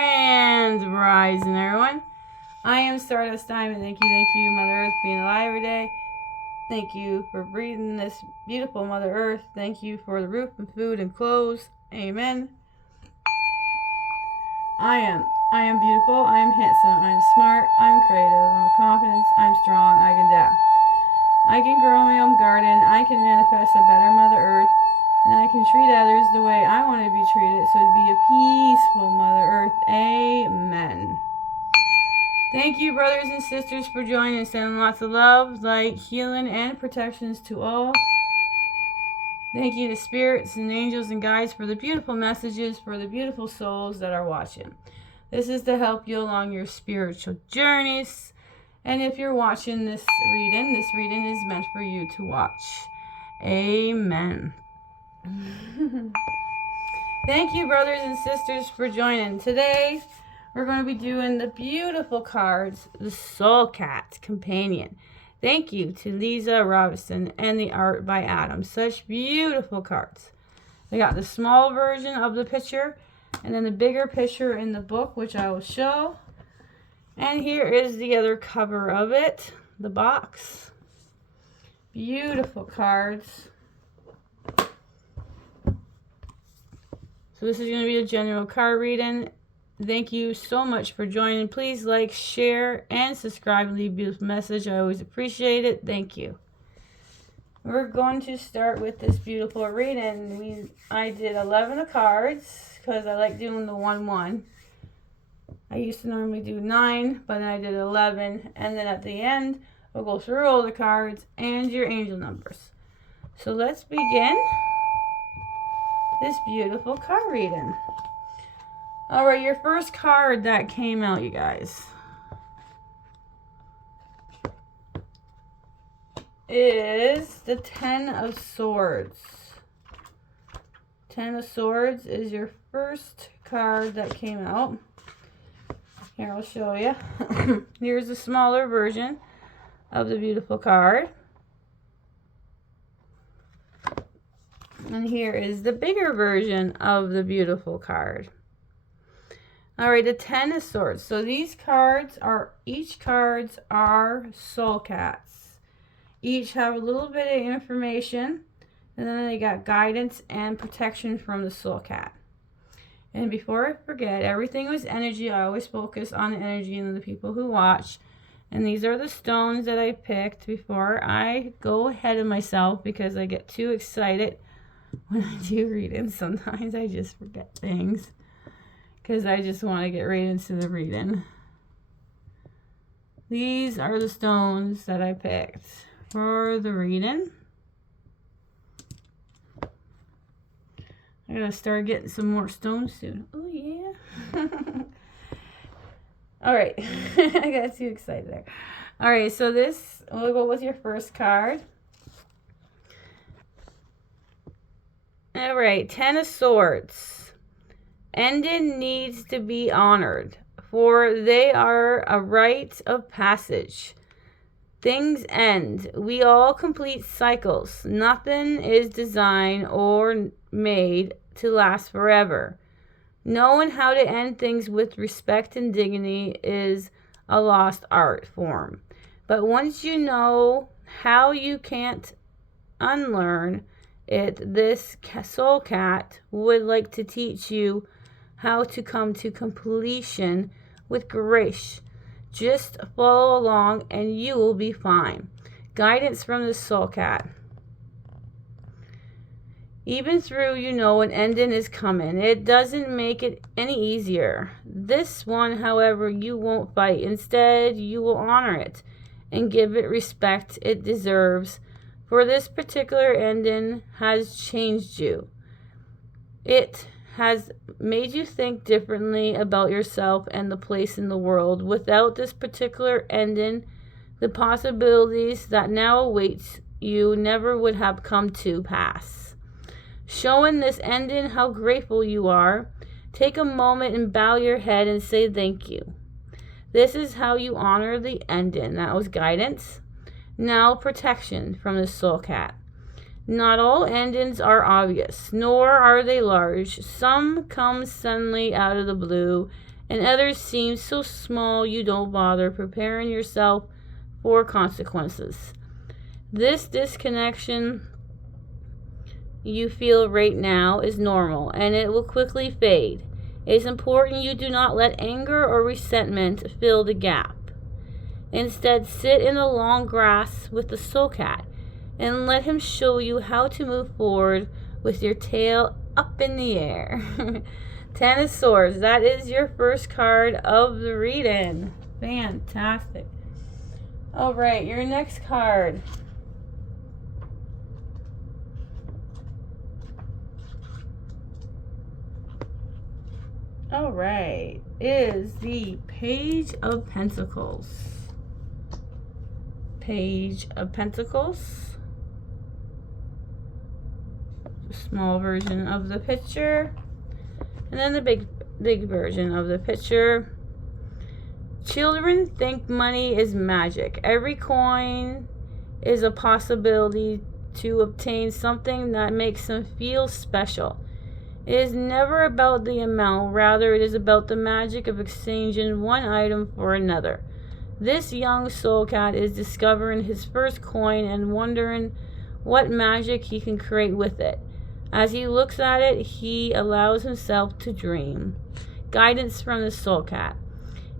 Grand Rising, everyone. I am Stardust Diamond. Thank you, Mother Earth, being alive every day. Thank you for breathing this beautiful Mother Earth. Thank you for the roof and food and clothes. Amen. I am beautiful. I am handsome. I am smart. I'm creative. I'm confident. I'm strong. I can adapt. I can grow my own garden. I can manifest a better Mother Earth. And I can treat others the way I want to be treated, so to be a peaceful Mother Earth. Amen. Thank you, brothers and sisters, for joining. Sending lots of love, light, healing, and protections to all. Thank you to spirits and angels and guides for the beautiful messages for the beautiful souls that are watching. This is to help you along your spiritual journeys. And if you're watching this reading is meant for you to watch. Amen. Thank you, brothers and sisters, for joining. Today, we're going to be doing the beautiful cards, the Soul Cat Companion. Thank you to Lisa Robinson and the art by Adam. Such beautiful cards. They got the small version of the picture and then the bigger picture in the book, which I will show. And here is the other cover of it, the box. Beautiful cards. So this is going to be a general card reading. Thank you so much for joining. Please like, share, and subscribe and leave a beautiful message. I always appreciate it. Thank you. We're going to start with this beautiful reading. I did 11 of cards because I like doing the 1-1. I used to normally do 9, but then I did 11. And then at the end, we'll go through all the cards and your angel numbers. So let's begin this beautiful card reading. Alright, your first card that came out, you guys, is the Ten of Swords. Ten of Swords is your first card that came out. Here, I'll show you. Here's a smaller version of the beautiful card. And here is the bigger version of the beautiful card. Alright, the Ten of Swords. So these cards are, each cards are soul cats. Each have a little bit of information. And then they got guidance and protection from the soul cat. And before I forget, everything was energy. I always focus on the energy and the people who watch. And these are the stones that I picked before I go ahead of myself because I get too excited when I do readings. Sometimes I just forget things because I just want to get right into the reading. These are the stones that I picked for the reading. I gotta start getting some more stones soon. Oh yeah. Alright. I got too excited there. Alright, so this, we'll go with your first card. Alright, Ten of Swords. Ending needs to be honored, for they are a rite of passage. Things end. We all complete cycles. Nothing is designed or made to last forever. Knowing how to end things with respect and dignity is a lost art form. But once you know how, you can't unlearn it. This soul cat would like to teach you how to come to completion with grace. Just follow along and you will be fine. Guidance from the soul cat. Even through an ending is coming, it doesn't make it any easier. This one, however, you won't fight. Instead, you will honor it and give it respect it deserves. For this particular ending has changed you. It has made you think differently about yourself and the place in the world. Without this particular ending, the possibilities that now await you never would have come to pass. Showing this ending how grateful you are, take a moment and bow your head and say thank you. This is how you honor the ending. That was guidance. Now protection from the soul cat. Not all endings are obvious, nor are they large. Some come suddenly out of the blue and others seem so small you don't bother preparing yourself for consequences. This disconnection you feel right now is normal, and it will quickly fade. It's important you do not let anger or resentment fill the gap. Instead, sit in the long grass with the soul cat and let him show you how to move forward with your tail up in the air. 10 of Swords. That is your first card of the reading. Fantastic. All right, your next card. All right, is the Page of Pentacles. Page of Pentacles. A small version of the picture, and then the big version of the picture. Children think money is magic. Every coin is a possibility to obtain something that makes them feel special. It is never about the amount, rather it is about the magic of exchanging one item for another. This young soul cat is discovering his first coin and wondering what magic he can create with it. As he looks at it, he allows himself to dream. Guidance from the soul cat.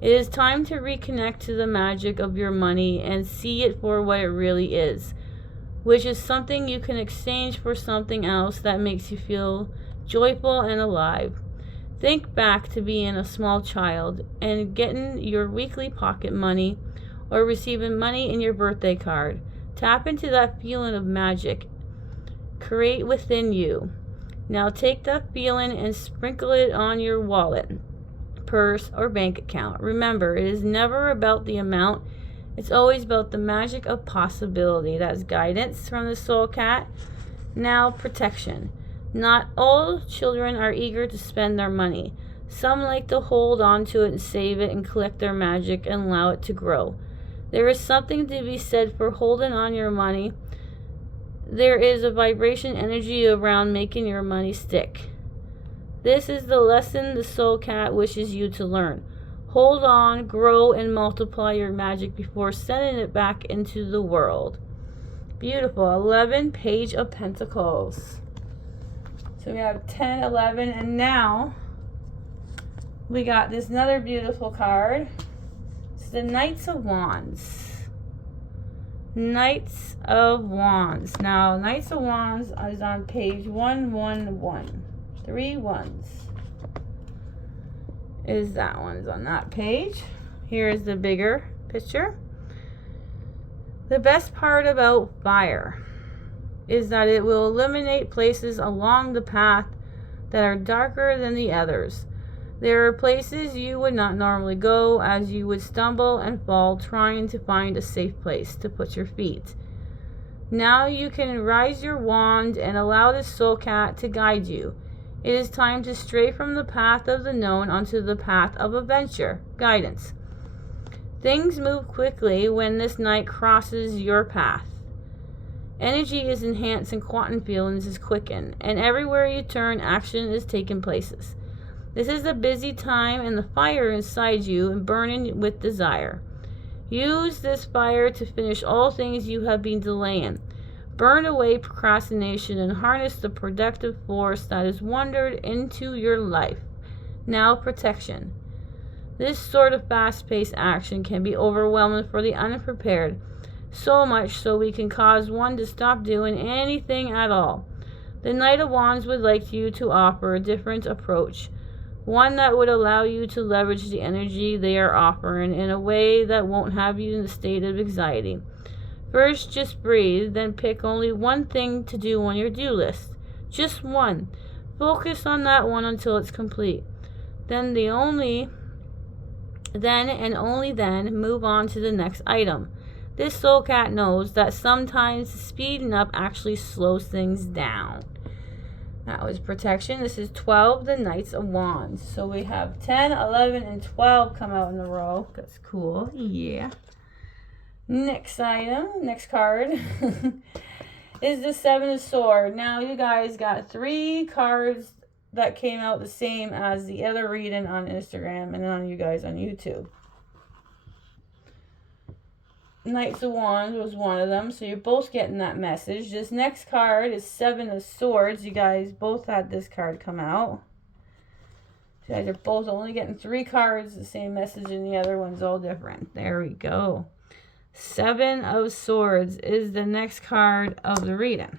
It is time to reconnect to the magic of your money and see it for what it really is, which is something you can exchange for something else that makes you feel joyful and alive. Think back to being a small child and getting your weekly pocket money or receiving money in your birthday card. Tap into that feeling of magic. Create within you. Now take that feeling and sprinkle it on your wallet, purse, or bank account. Remember, it is never about the amount. It's always about the magic of possibility. That's guidance from the soul cat. Now, protection. Not all children are eager to spend their money. Some like to hold on to it and save it and collect their magic and allow it to grow. There is something to be said for holding on your money. There is a vibration energy around making your money stick. This is the lesson the soul cat wishes you to learn. Hold on, grow, and multiply your magic before sending it back into the world. Beautiful. 11, Page of Pentacles. So we have 10, 11, and now we got this another beautiful card. It's the Knights of Wands. Knights of Wands. Now, Knights of Wands is on page 111. 3 ones. Is that one's on that page. Here is the bigger picture. The best part about fire is that it will illuminate places along the path that are darker than the others. There are places you would not normally go, as you would stumble and fall trying to find a safe place to put your feet. Now you can raise your wand and allow the soul cat to guide you. It is time to stray from the path of the known onto the path of adventure. Guidance. Things move quickly when this knight crosses your path. Energy is enhanced and quantum feelings is quickened, and everywhere you turn, action is taking places. This is a busy time, and the fire inside you is burning with desire. Use this fire to finish all things you have been delaying. Burn away procrastination and harness the productive force that has wandered into your life. Now, protection. This sort of fast-paced action can be overwhelming for the unprepared, so much so we can cause one to stop doing anything at all. The Knight of Wands would like you to offer a different approach, one that would allow you to leverage the energy they are offering in a way that won't have you in a state of anxiety. First, just breathe, then pick only one thing to do on your do list. Just one. Focus on that one until it's complete. Then and only then move on to the next item. This soul cat knows that sometimes speeding up actually slows things down. That was protection. This is 12, the Knights of Wands. So we have 10, 11, and 12 come out in a row. That's cool. Yeah. Next item, next card, is the Seven of Swords. Now you guys got 3 cards that came out the same as the other reading on Instagram and on you guys on YouTube. Knights of Wands was one of them, so you're both getting that message. This next card is Seven of Swords. You guys both had this card come out. You guys are both only getting 3 cards, the same message, and the other one's all different. There we go. Seven of Swords is the next card of the reading.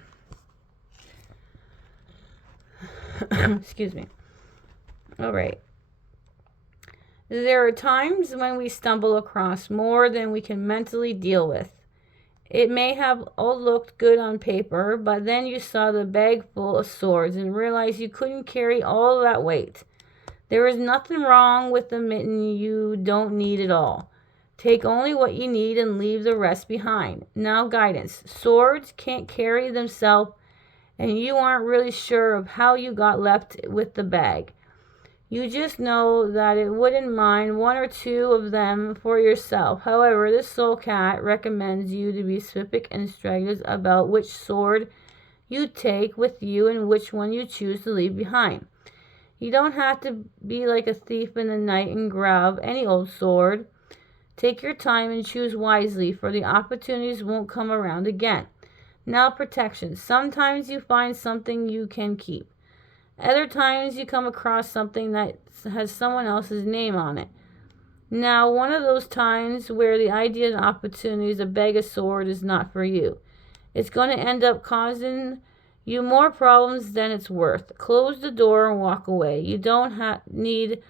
Excuse me. All right. There are times when we stumble across more than we can mentally deal with. It may have all looked good on paper, but then you saw the bag full of swords and realized you couldn't carry all that weight. There is nothing wrong with the mitten. You don't need it all. Take only what you need and leave the rest behind. Now guidance. Swords can't carry themselves, and you aren't really sure of how you got left with the bag. You just know that it wouldn't mind 1 or 2 of them for yourself. However, this soul cat recommends you to be specific and strategic about which sword you take with you and which one you choose to leave behind. You don't have to be like a thief in the night and grab any old sword. Take your time and choose wisely, for the opportunities won't come around again. Now, protection. Sometimes you find something you can keep. Other times you come across something that has someone else's name on it. Now, one of those times where the idea and opportunities of bag of sword is not for you. It's going to end up causing you more problems than it's worth. Close the door and walk away. You don't need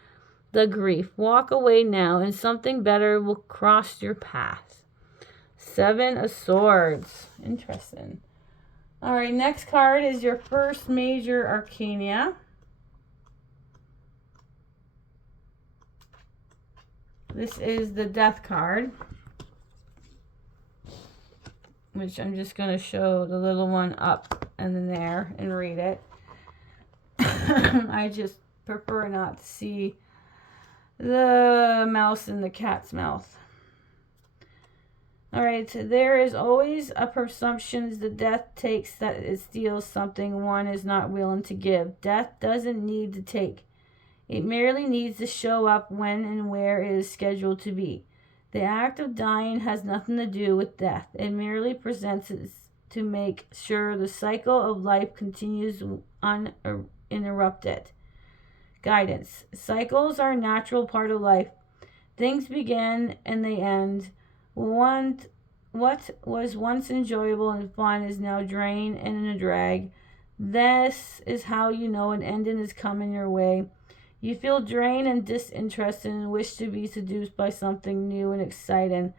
the grief. Walk away now, and something better will cross your path. 7 of Swords. Interesting. All right, next card is your first major arcana. This is the Death card, which I'm just going to show the little one up and then there and read it. I just prefer not to see the mouse in the cat's mouth. All right, so there is always a presumption the death takes that it steals something one is not willing to give. Death doesn't need to take. It merely needs to show up when and where it is scheduled to be. The act of dying has nothing to do with death. It merely presents it to make sure the cycle of life continues uninterrupted. Guidance. Cycles are a natural part of life. Things begin and they end. What was once enjoyable and fun is now drained and a drag. This is how you know an ending is coming your way. You feel drained and disinterested and wish to be seduced by something new and exciting.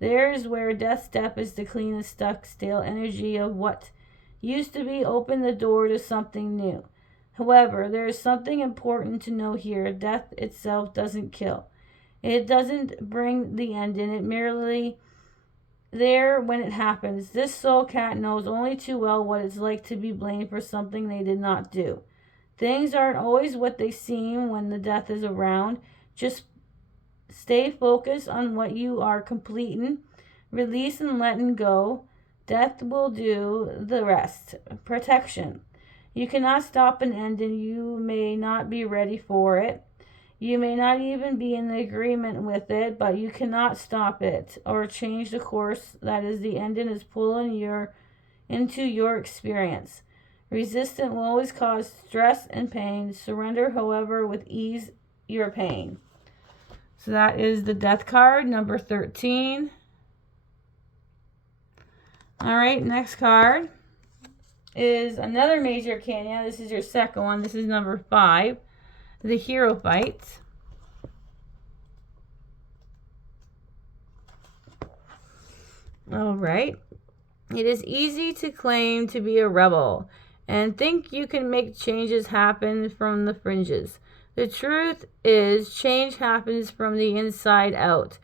There is where death step is to clean the stuck, stale energy of what used to be, open the door to something new. However, there is something important to know here. Death itself doesn't kill. It doesn't bring the ending. It merely there when it happens. This soul cat knows only too well what it's like to be blamed for something they did not do. Things aren't always what they seem when the death is around. Just stay focused on what you are completing. Release and letting go. Death will do the rest. Protection. You cannot stop an ending. You may not be ready for it. You may not even be in agreement with it, but you cannot stop it or change the course that is the ending is pulling into your experience. Resistance will always cause stress and pain. Surrender, however, with ease your pain. So that is the Death card, number 13. All right, next card is another major arcana. This is your second one. This is number 5. The Hierophant. All right. It is easy to claim to be a rebel and think you can make changes happen from the fringes. The truth is, change happens from the inside out.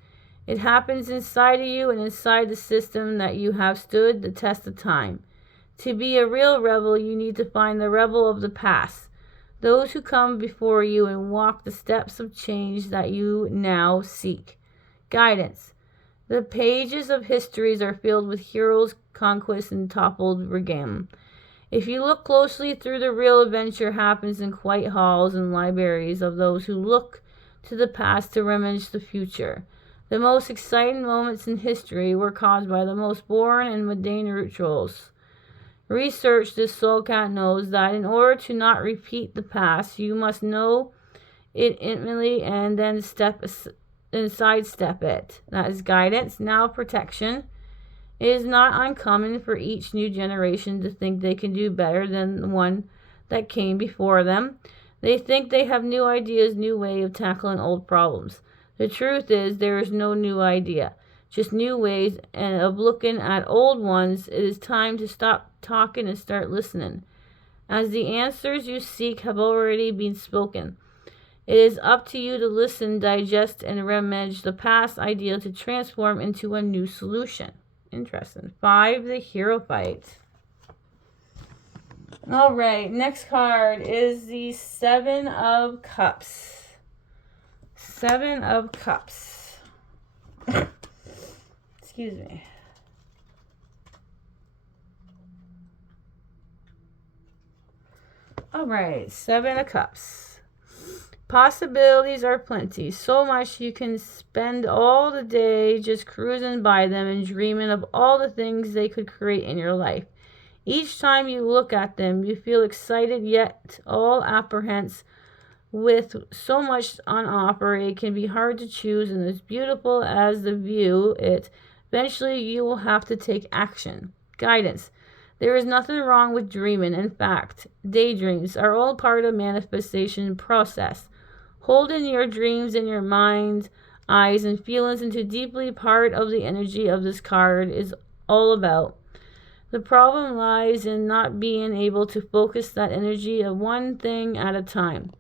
It happens inside of you and inside the system that you have stood the test of time. To be a real rebel, you need to find the rebel of the past. Those who come before you and walk the steps of change that you now seek. Guidance. The pages of histories are filled with heroes, conquests, and toppled regalim. If you look closely through, the real adventure happens in quiet halls and libraries of those who look to the past to rummage the future. The most exciting moments in history were caused by the most boring and mundane rituals. Research, this soul cat knows that in order to not repeat the past, you must know it intimately and then sidestep it. That is guidance. Now protection. It is not uncommon for each new generation to think they can do better than the one that came before them. They think they have new ideas, new way of tackling old problems. The truth is there is no new idea, just new ways and of looking at old ones. It is time to stop talking and start listening, as the answers you seek have already been spoken. It is up to you to listen, digest, and rummage the past idea to transform into a new solution. Interesting. 5, the Hierophant. All right, next card is the 7 of Cups. 7 of Cups. Excuse me. All right, 7 of Cups. Possibilities are plenty. So much you can spend all the day just cruising by them and dreaming of all the things they could create in your life. Each time you look at them, you feel excited yet all apprehensive. With so much on offer, it can be hard to choose, and as beautiful as the view, eventually you will have to take action. Guidance. There is nothing wrong with dreaming. In fact, daydreams are all part of manifestation process. Holding your dreams in your mind, eyes, and feelings into deeply part of the energy of this card is all about. The problem lies in not being able to focus that energy of one thing at a time.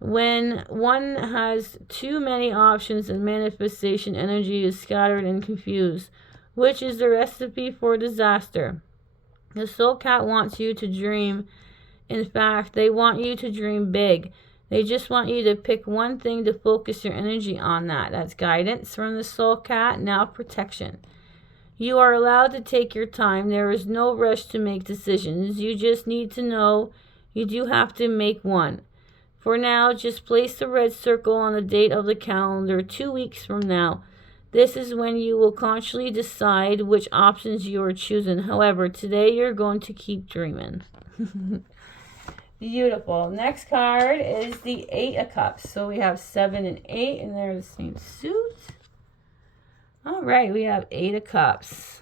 When one has too many options and manifestation energy is scattered and confused, which is the recipe for disaster. The soul cat wants you to dream. In fact, they want you to dream big. They just want you to pick one thing to focus your energy on that. That's guidance from the soul cat. Now protection. You are allowed to take your time. There is no rush to make decisions. You just need to know you do have to make one. For now, just place the red circle on the date of the calendar 2 weeks from now. This is when you will consciously decide which options you are choosing. However, today you're going to keep dreaming. Beautiful. Next card is the 8 of Cups. So we have 7 and 8, and they're the same suit. All right, we have 8 of Cups.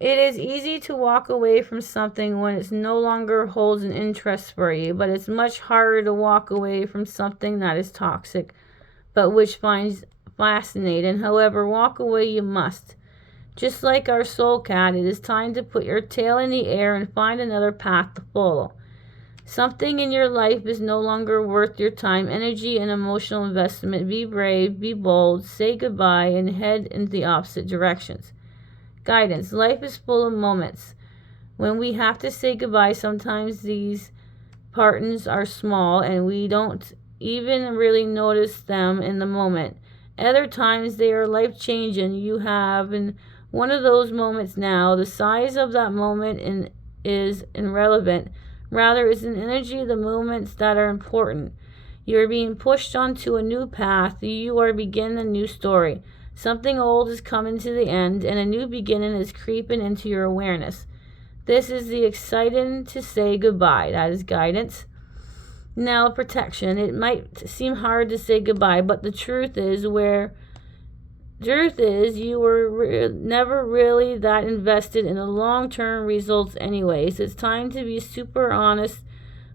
It is easy to walk away from something when it no longer holds an interest for you, but it's much harder to walk away from something that is toxic, but which finds fascinating. However, walk away you must. Just like our soul cat, it is time to put your tail in the air and find another path to follow. Something in your life is no longer worth your time, energy, and emotional investment. Be brave, be bold, say goodbye, and head in the opposite directions. Guidance. Life is full of moments when we have to say goodbye. Sometimes these partings are small and we don't even really notice them in the moment. Other times they are life-changing. You have in one of those moments now. The size of that moment is irrelevant. Rather, it's an energy of the moments that are important. You are being pushed onto a new path. You are beginning a new story. Something old is coming to the end, and a new beginning is creeping into your awareness. This is the exciting to say goodbye. That is guidance. Now, protection. It might seem hard to say goodbye, but the truth is you were never really that invested in the long-term results anyways. It's time to be super honest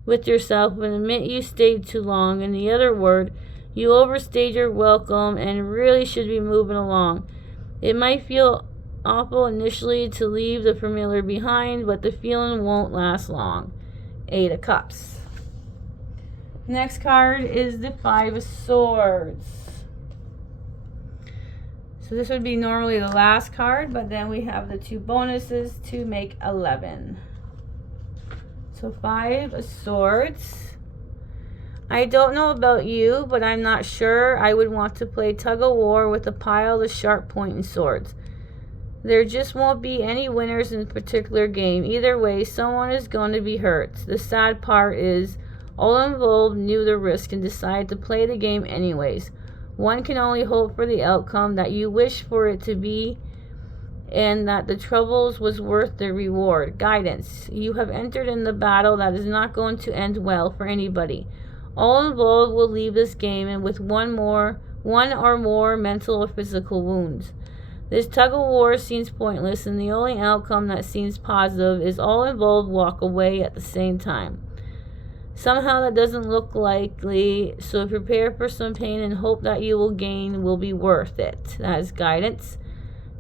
with yourself and admit you stayed too long. In the other word, you overstayed your welcome and really should be moving along. It might feel awful initially to leave the familiar behind, but the feeling won't last long. 8 of Cups. Next card is the 5 of Swords. So this would be normally the last card, but then we have the 2 bonuses to make 11. So 5 of Swords. I don't know about you, but I'm not sure I would want to play tug of war with a pile of sharp pointing swords. There just won't be any winners in a particular game. Either way, someone is going to be hurt. The sad part is all involved knew the risk and decided to play the game anyways. One can only hope for the outcome that you wish for it to be, and that the troubles was worth the reward. Guidance. You have entered in the battle that is not going to end well for anybody. All involved will leave this game and with one or more mental or physical wounds. This tug of war seems pointless, and the only outcome that seems positive is all involved walk away at the same time. Somehow that doesn't look likely, so prepare for some pain and hope that you will gain will be worth it. That is guidance.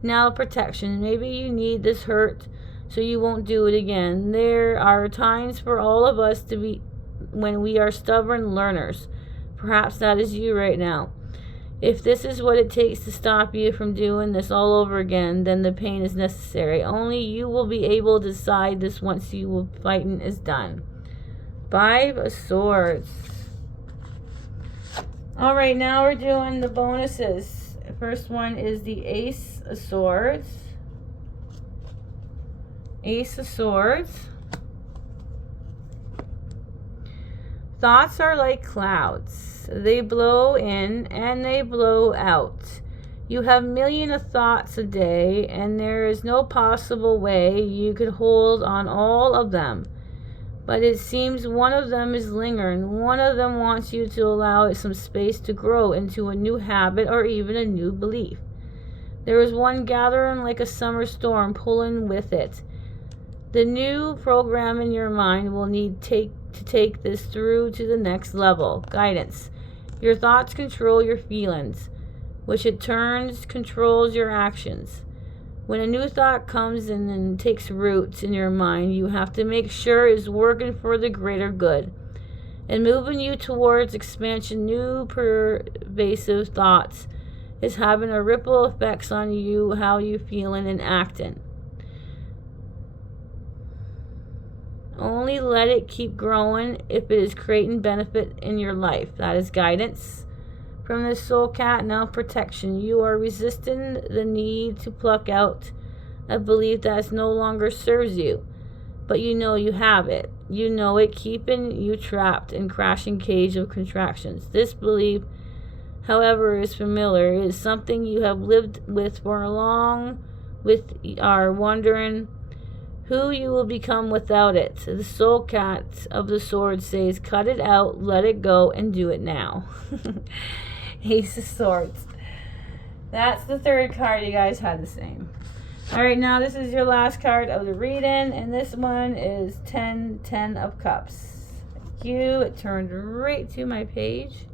Now protection. Maybe you need this hurt so you won't do it again. There are times for all of us to be when we are stubborn learners. Perhaps that is you right now. If this is what it takes to stop you from doing this all over again, then the pain is necessary. Only you will be able to decide this once you fighting is done. 5 of Swords. Alright, now we're doing the bonuses. The first one is the Ace of Swords. Ace of Swords. Thoughts are like clouds. They blow in and they blow out. You have millions of thoughts a day, and there is no possible way you could hold on all of them. But it seems one of them is lingering. One of them wants you to allow it some space to grow into a new habit or even a new belief. There is one gathering like a summer storm pulling with it. The new program in your mind will need to take this through to the next level. Guidance. Your thoughts control your feelings, which in turn controls your actions. When a new thought comes in and takes roots in your mind, you have to make sure it's working for the greater good and moving you towards expansion. New pervasive thoughts is having a ripple effects on you, how you feeling and acting. Only let it keep growing if it is creating benefit in your life. That is guidance. From the Soul Cat, now protection. You are resisting the need to pluck out a belief that no longer serves you, but you know you have it. You know it keeping you trapped in crashing cage of contractions. This belief, however, is familiar. It is something you have lived with for long, are wondering who you will become without it. The Soul Cat of the Sword says, cut it out, let it go, and do it now. Ace of Swords. That's the third card. You guys had the same. Alright, now this is your last card of the reading, and this one is 10 of Cups. Thank you. It turned right to my page.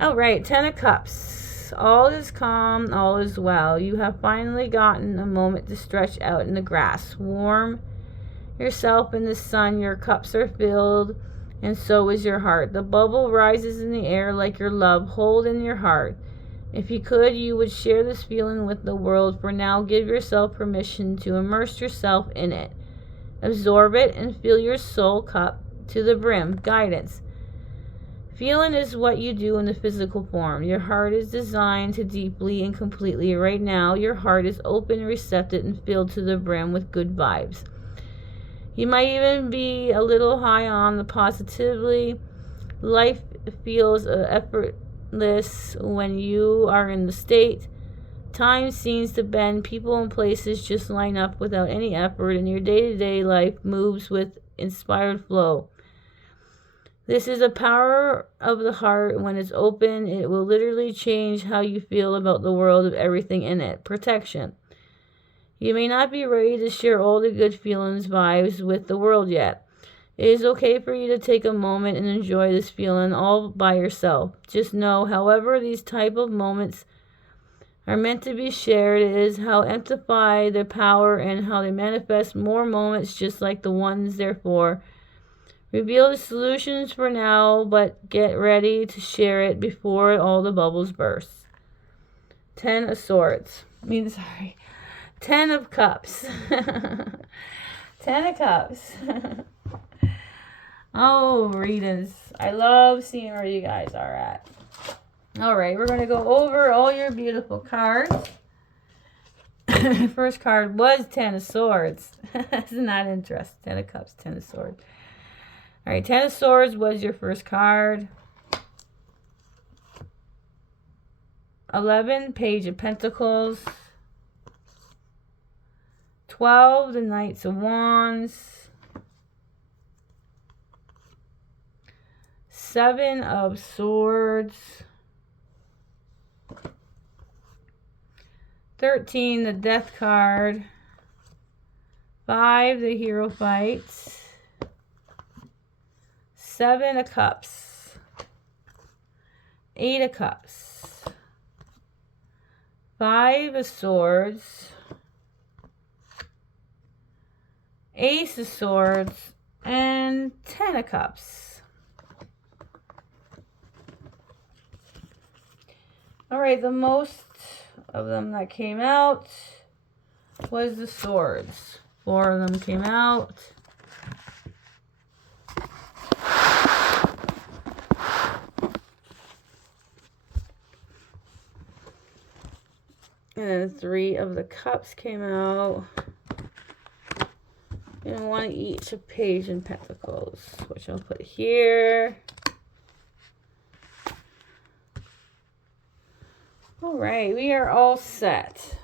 Alright, 10 of Cups. All is calm, all is well. You have finally gotten a moment to stretch out in the grass. Warm yourself in the sun. Your cups are filled, and so is your heart. The bubble rises in the air like your love. Hold in your heart. If you could, you would share this feeling with the world. For now, give yourself permission to immerse yourself in it. Absorb it and fill your soul cup to the brim. Guidance. Feeling is what you do in the physical form. Your heart is designed to deeply and completely. Right now, your heart is open, receptive, and filled to the brim with good vibes. You might even be a little high on the positively. Life feels effortless when you are in the state. Time seems to bend. People and places just line up without any effort, and your day-to-day life moves with inspired flow. This is a power of the heart. When it's open, it will literally change how you feel about the world of everything in it. Protection. You may not be ready to share all the good feelings, vibes with the world yet. It is okay for you to take a moment and enjoy this feeling all by yourself. Just know, however, these type of moments are meant to be shared. It is how amplify their power and how they manifest more moments just like the ones therefore. Reveal the solutions for now, but get ready to share it before all the bubbles burst. 10 of Swords. 10 of Cups. 10 of Cups. Oh, readers. I love seeing where you guys are at. Alright, we're going to go over all your beautiful cards. First card was Ten of Swords. Isn't that interesting? Ten of Cups, Ten of Swords. All right, Ten of Swords was your first card. 11, Page of Pentacles. 12, the Knights of Wands. 7 of Swords. 13, the Death card. 5, the Hierophant. 7 of Cups. 8 of Cups. 5 of Swords. Ace of Swords. And 10 of Cups. Alright, the most of them that came out was the Swords. 4 of them came out. And then 3 of the Cups came out. And 1 each of Page and Pentacles, which I'll put here. All right, we are all set.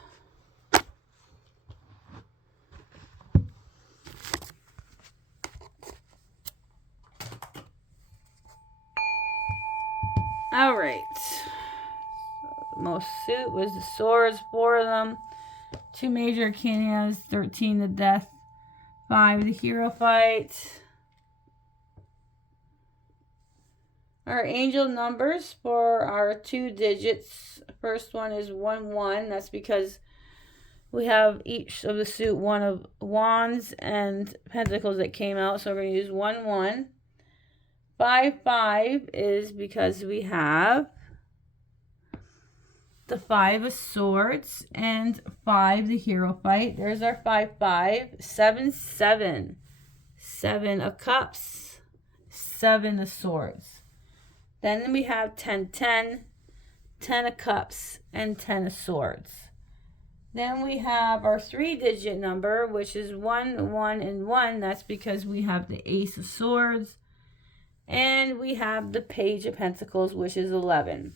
All right. So the most suit was the Swords, 4 of them. 2 major arcanas, 13 the Death, 5 the Hierophant. Our angel numbers for our 2 digits. First one is 1, 1. That's because we have each of the suit 1 of Wands and Pentacles that came out. So we're going to use 1, 1. 5, 5 is because we have the 5 of Swords and 5 the Hierophant. There's our 5, 5. 7, 7. 7 of Cups. 7 of Swords. Then we have 10, 10, 10 of Cups, and 10 of Swords. Then we have our 3-digit number, which is 1, 1, and 1. That's because we have the Ace of Swords. And we have the Page of Pentacles, which is 11.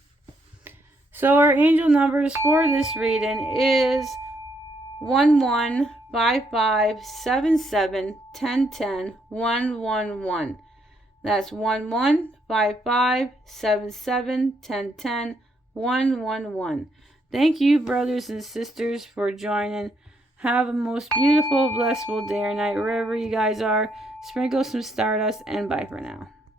So our angel numbers for this reading is 1, 1, 5, 5, 7, 7, 10, 10, 1, 1, 1. That's 1, 1, 5, 5, 7, 7, 10, 10, 1, 1, 1. Thank you, brothers and sisters, for joining. Have a most beautiful, blissful day or night, wherever you guys are. Sprinkle some stardust, and bye for now.